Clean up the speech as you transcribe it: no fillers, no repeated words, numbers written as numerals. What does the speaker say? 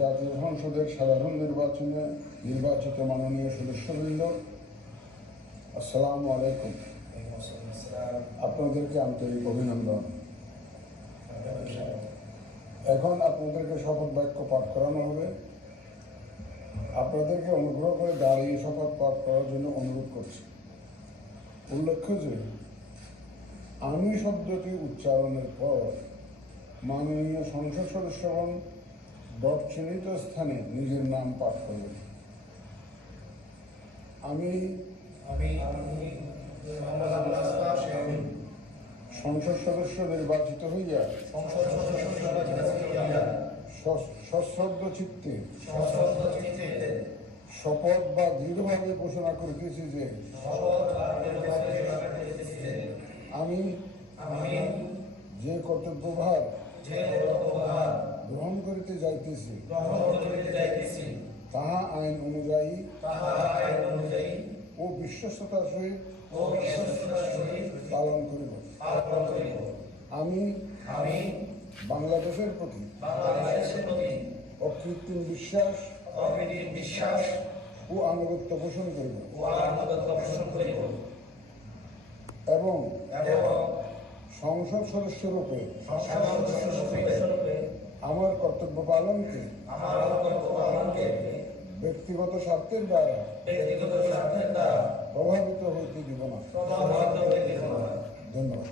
জাতীয় সংসদের সাধারণ নির্বাচনে নির্বাচিত মাননীয় সদস্যবৃন্দ, আসসালামু আলাইকুম। আপনাদেরকে আন্তরিক অভিনন্দন। এখন আপনাদেরকে শপথ বাক্য পাঠ করানো হবে। আপনাদেরকে অনুগ্রহ করে দাঁড়িয়ে শপথ পাঠ করার জন্য অনুরোধ করছি। উল্লেখ্য যে আমি শব্দটি উচ্চারণের পর মাননীয় সংসদ সদস্যগণ ডট চিহ্নিত স্থানে নিজের নাম পাঠ করবেন। আমি সংসদ সদস্য নির্বাচিত হইয়া সশ্রদ্ধ চিত্তে শপথ বা দৃঢ়ভাবে ঘোষণা করিতেছি যে আমি যে কর্তব্যভার গ্রহণ করিতে যাইতেছি তাহা আইন অনুযায়ী ও বিশ্বস্ততার সহিত পালন করিব। আমি বাংলাদেশের প্রতি অকৃত্রিম বিশ্বাস ও আনুগত্য পোষণ করিব এবং সংসদ সদস্যরূপে আমার কর্তব্য পালনকে ব্যক্তিগত স্বার্থের দ্বারা প্রভাবিত হইতে দিব না। ধন্যবাদ।